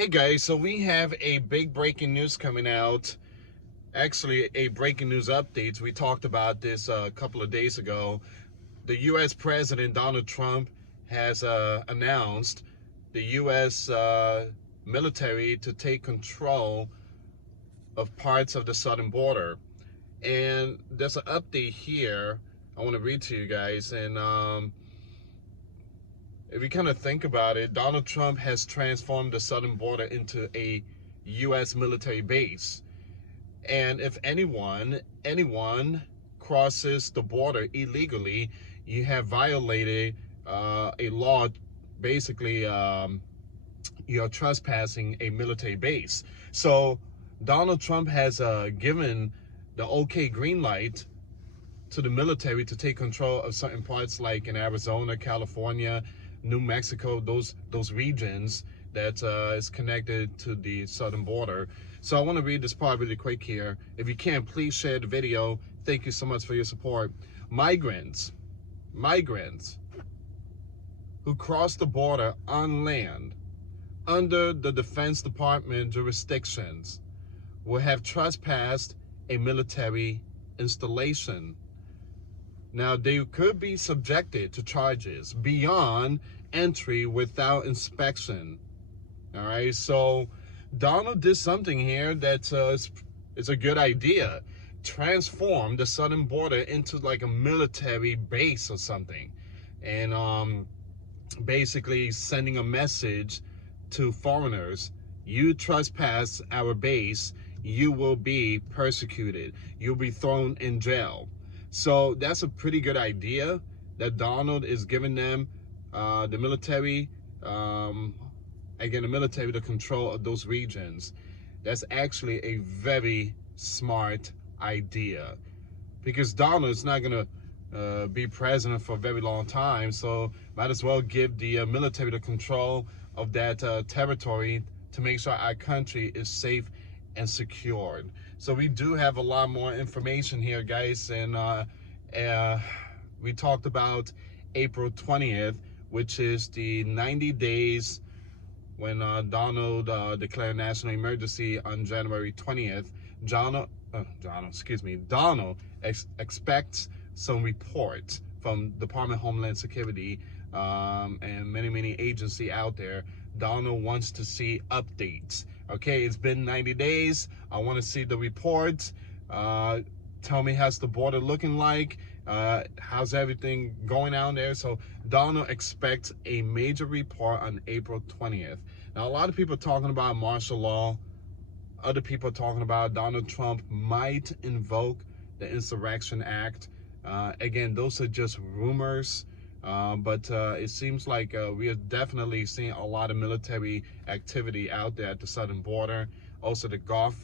Hey guys, so we have a big breaking news coming out. Actually, a breaking news update. We talked about this a couple of days ago. The US President Donald Trump has announced the US military to take control of parts of the southern border. And there's an update here I want to read to you guys. And if you kind of think about it, Donald Trump has transformed the southern border into a U.S. military base. And if anyone crosses the border illegally, you have violated a law. Basically, you're trespassing a military base. So Donald Trump has given the okay green light to the military to take control of certain parts, like in Arizona, California, New Mexico, those regions that is connected to the southern border. So I want to read this part really quick here. If you can, please share the video. Thank you so much for your support. Migrants who cross the border on land under the Defense Department jurisdictions will have trespassed a military installation. Now, they could be subjected to charges beyond entry without inspection. All right, so Donald did something here that is a good idea. Transform the southern border into like a military base or something. And basically sending a message to foreigners: you trespass our base, you will be persecuted. You'll be thrown in jail. So that's a pretty good idea that Donald is giving them, the military, the control of those regions. That's actually a very smart idea, because Donald is not going to be president for a very long time. So might as well give the military the control of that territory to make sure our country is safe and secured. So we do have a lot more information here, guys, and we talked about April 20th, which is the 90 days when Donald declared national emergency on January 20th. Donald expects some reports from Department of Homeland Security and many agencies out there. Donald wants to see updates. Okay, it's been 90 days. I want to see the reports. Tell me, how's the border looking like? How's everything going down there? So Donald expects a major report on April 20th. Now, a lot of people are talking about martial law. Other people are talking about Donald Trump might invoke the Insurrection Act. Again, those are just rumors. But it seems like we are definitely seeing a lot of military activity out there at the southern border. Also, the Gulf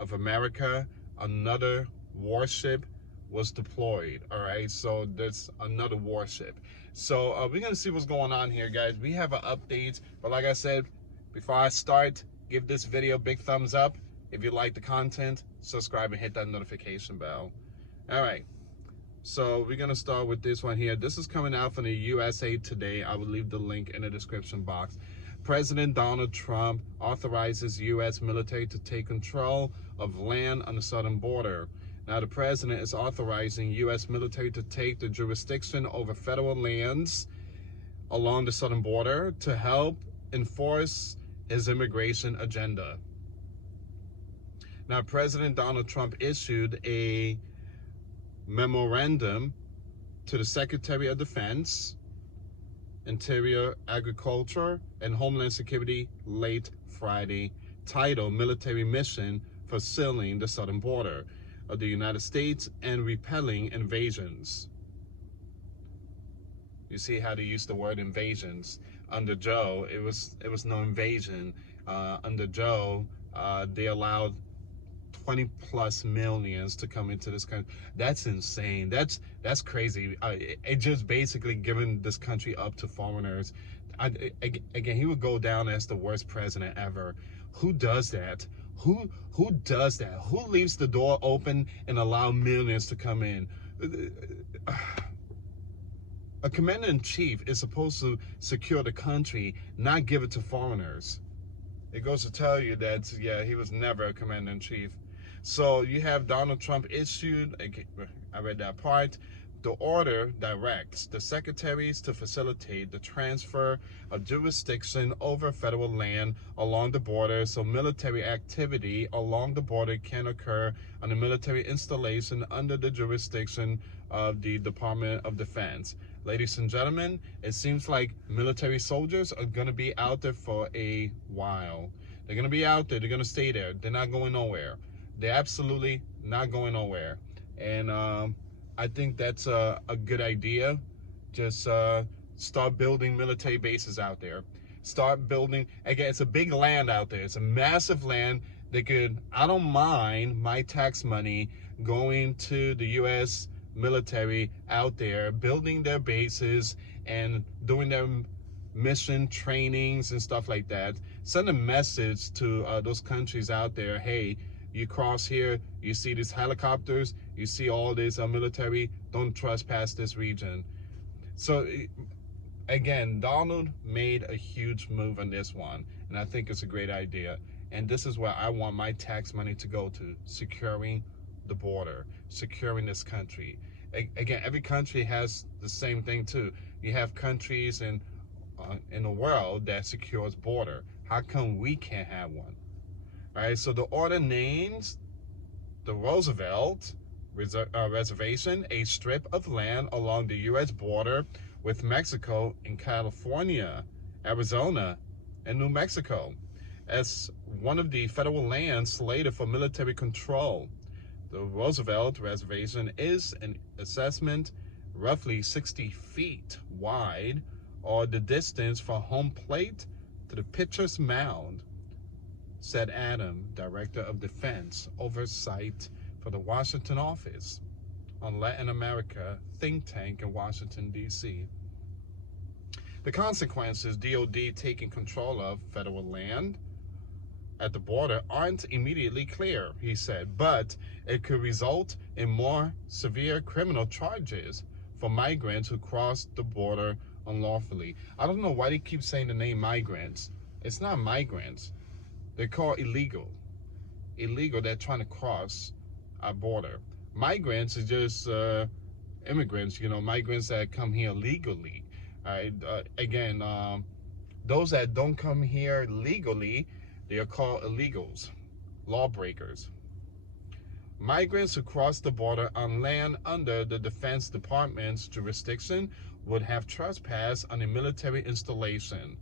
of America, another warship was deployed. All right, so there's another warship. So we're gonna see what's going on here, guys. We have an update, but like I said, before I start, give this video a big thumbs up. If you like the content, subscribe and hit that notification bell. All right. So we're gonna start with this one here. This is coming out from the USA Today. I will leave the link in the description box. President Donald Trump authorizes U.S. military to take control of land on the southern border. Now, the president is authorizing U.S. military to take the jurisdiction over federal lands along the southern border to help enforce his immigration agenda. Now, President Donald Trump issued a memorandum to the Secretary of Defense, Interior, Agriculture, and Homeland Security late Friday, titled Military Mission for Sealing the Southern Border of the United States and Repelling Invasions. You see how they use the word invasions. Under Joe, it was no invasion. Under Joe, they allowed 20+ millions to come into this country. That's insane. That's crazy. It just basically giving this country up to foreigners. Again, he would go down as the worst president ever. Who does that? Who does that? Who leaves the door open and allow millions to come in? A commander-in-chief is supposed to secure the country, not give it to foreigners. it goes to tell you that, yeah, he was never a commander-in-chief. So you have Donald Trump issued, I read that part, the order directs the secretaries to facilitate the transfer of jurisdiction over federal land along the border, so military activity along the border can occur on a military installation under the jurisdiction of the Department of Defense. Ladies and gentlemen, it seems like military soldiers are going to be out there for a while. They're going to be out there. They're going to stay there. They're not going nowhere. They're absolutely not going nowhere. And I think that's a good idea. Just start building military bases out there. Start building. Again, it's a big land out there. It's a massive land. I don't mind my tax money going to the US military out there, building their bases and doing their mission trainings and stuff like that. Send a message to those countries out there. Hey, you cross here, you see these helicopters, you see all this military, don't trespass this region. So again, Donald made a huge move on this one, and I think it's a great idea. And this is where I want my tax money to go to, securing the border, securing this country. Again, every country has the same thing too. You have countries in the world that secures border. How come we can't have one? Right, so the order names the Roosevelt Reservation, a strip of land along the U.S. border with Mexico in California, Arizona, and New Mexico, as one of the federal lands slated for military control. The Roosevelt Reservation is an assessment roughly 60 feet wide, or the distance from home plate to the pitcher's mound, said Adam, Director of Defense Oversight for the Washington Office on Latin America think tank in Washington, D.C. The consequences DOD taking control of federal land at the border aren't immediately clear, he said, but it could result in more severe criminal charges for migrants who cross the border unlawfully. I don't know why they keep saying the name migrants. It's not migrants. They're called illegal. Illegal, they're trying to cross our border. Migrants is just immigrants, migrants that come here legally. All right? Again, those that don't come here legally, they are called illegals, lawbreakers. Migrants who cross the border on land under the Defense Department's jurisdiction would have trespassed on a military installation.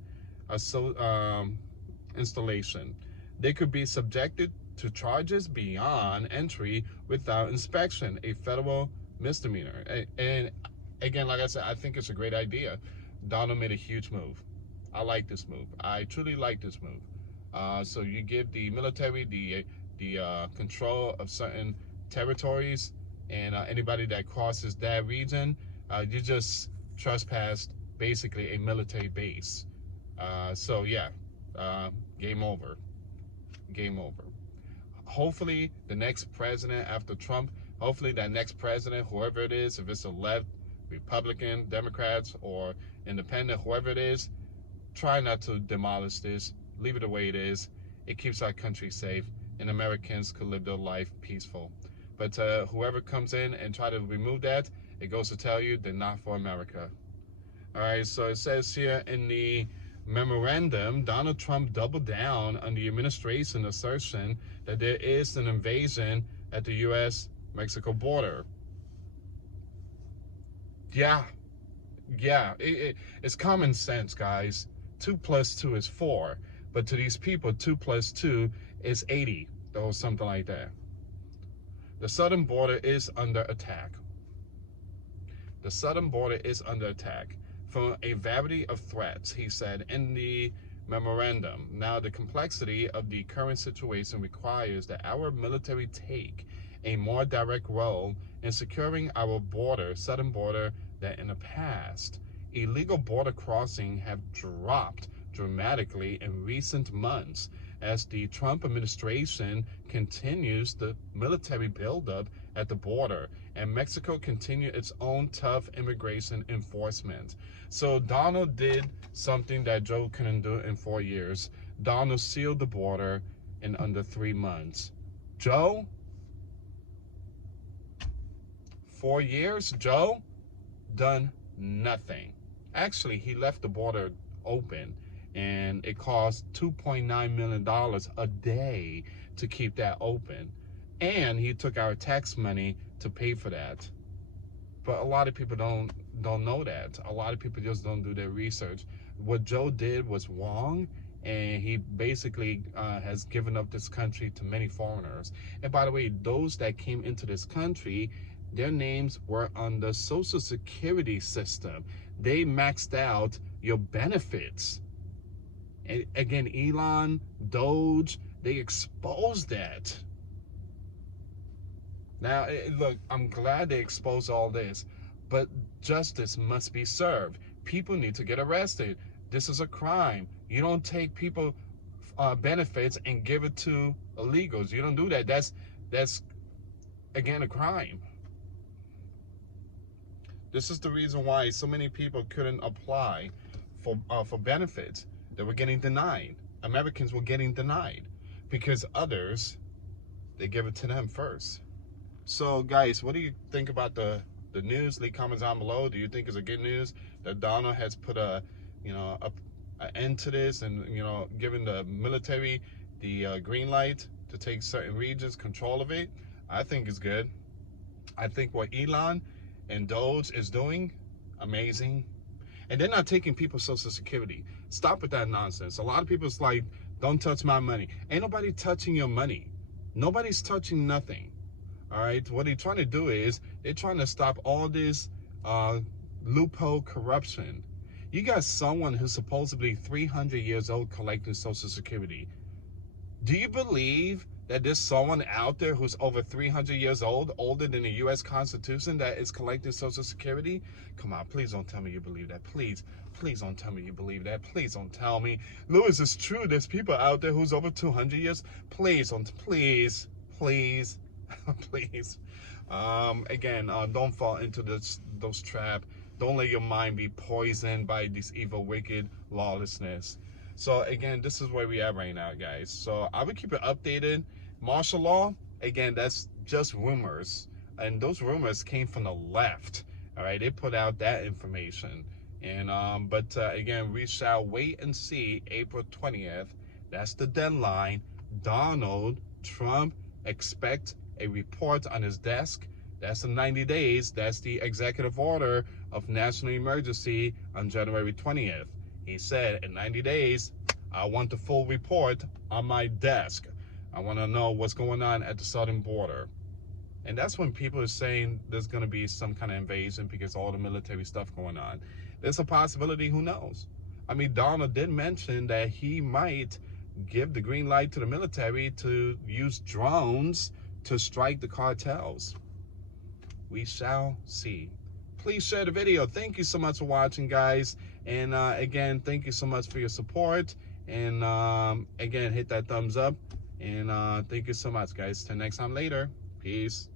They could be subjected to charges beyond entry without inspection, a federal misdemeanor. And again, like I said, I think it's a great idea. Donald made a huge move. I like this move. I truly like this move. So you give the military the control of certain territories, and anybody that crosses that region, you just trespassed basically a military base. So yeah, game over. Game over. Hopefully the next president after Trump, hopefully that next president, whoever it is, if it's a left, Republican, Democrats, or independent, whoever it is, try not to demolish this. Leave it the way it is. It keeps our country safe, and Americans could live their life peaceful. But whoever comes in and try to remove that, it goes to tell you they're not for America. All right, so it says here in the memorandum, Donald Trump doubled down on the administration assertion that there is an invasion at the U.S.-Mexico border. Yeah, it's common sense, guys. 2 + 2 is 4. But to these people, 2 + 2 is 80, or something like that. The southern border is under attack. The southern border is under attack from a variety of threats, he said in the memorandum. Now, the complexity of the current situation requires that our military take a more direct role in securing our border, southern border, than in the past. Illegal border crossing have dropped dramatically in recent months as the Trump administration continues the military buildup at the border, and Mexico continues its own tough immigration enforcement. So Donald did something that Joe couldn't do in 4 years. Donald sealed the border in under 3 months. Joe, 4 years, Joe, done nothing. Actually, he left the border open, and it cost $2.9 million a day to keep that open. And he took our tax money to pay for that. But a lot of people don't know that. A lot of people just don't do their research. What Joe did was wrong, and he basically has given up this country to many foreigners. And by the way, those that came into this country, their names were on the Social Security system. They maxed out your benefits. And again, Elon, Doge, they exposed that. Now, look, I'm glad they exposed all this, but justice must be served. People need to get arrested. This is a crime. You don't take people benefits and give it to illegals. You don't do that. That's again a crime. This is the reason why so many people couldn't apply for benefits. They were getting denied. Americans were getting denied because others, they give it to them first. So guys, what do you think about the news? Leave comments down below. Do you think it's a good news that Donald has put an end to this, and given the military the green light to take certain regions, control of it? I think it's good. I think what Elon and Doge is doing, amazing. And they're not taking people's Social Security. Stop with that nonsense. A lot of people's like, don't touch my money. Ain't nobody touching your money. Nobody's touching nothing. All right, what they're trying to do is they're trying to stop all this loophole corruption. You got someone who's supposedly 300 years old collecting Social Security. Do you believe that there's someone out there who's over 300 years old, older than the US Constitution, that is collecting Social Security? Come on, please don't tell me you believe that. Please don't tell me you believe that. Please don't tell me. Louis, it's true. There's people out there who's over 200 years. Please don't, please. Please. Again, don't fall into those traps. Don't let your mind be poisoned by this evil, wicked lawlessness. So again, this is where we are right now, guys. So I will keep it updated. Martial law, again, that's just rumors, and those rumors came from the left. All right, they put out that information, and but again, we shall wait and see. April 20th, that's the deadline. Donald Trump expect a report on his desk. That's the 90 days. That's the executive order of national emergency on January 20th. He said, in 90 days, I want the full report on my desk. I want to know what's going on at the southern border. And that's when people are saying there's going to be some kind of invasion because all the military stuff going on. There's a possibility, who knows? I mean, Donald did mention that he might give the green light to the military to use drones to strike the cartels. We shall see. Please share the video. Thank you so much for watching, guys. And again, thank you so much for your support. And again, hit that thumbs up. And thank you so much, guys. Till next time later. Peace.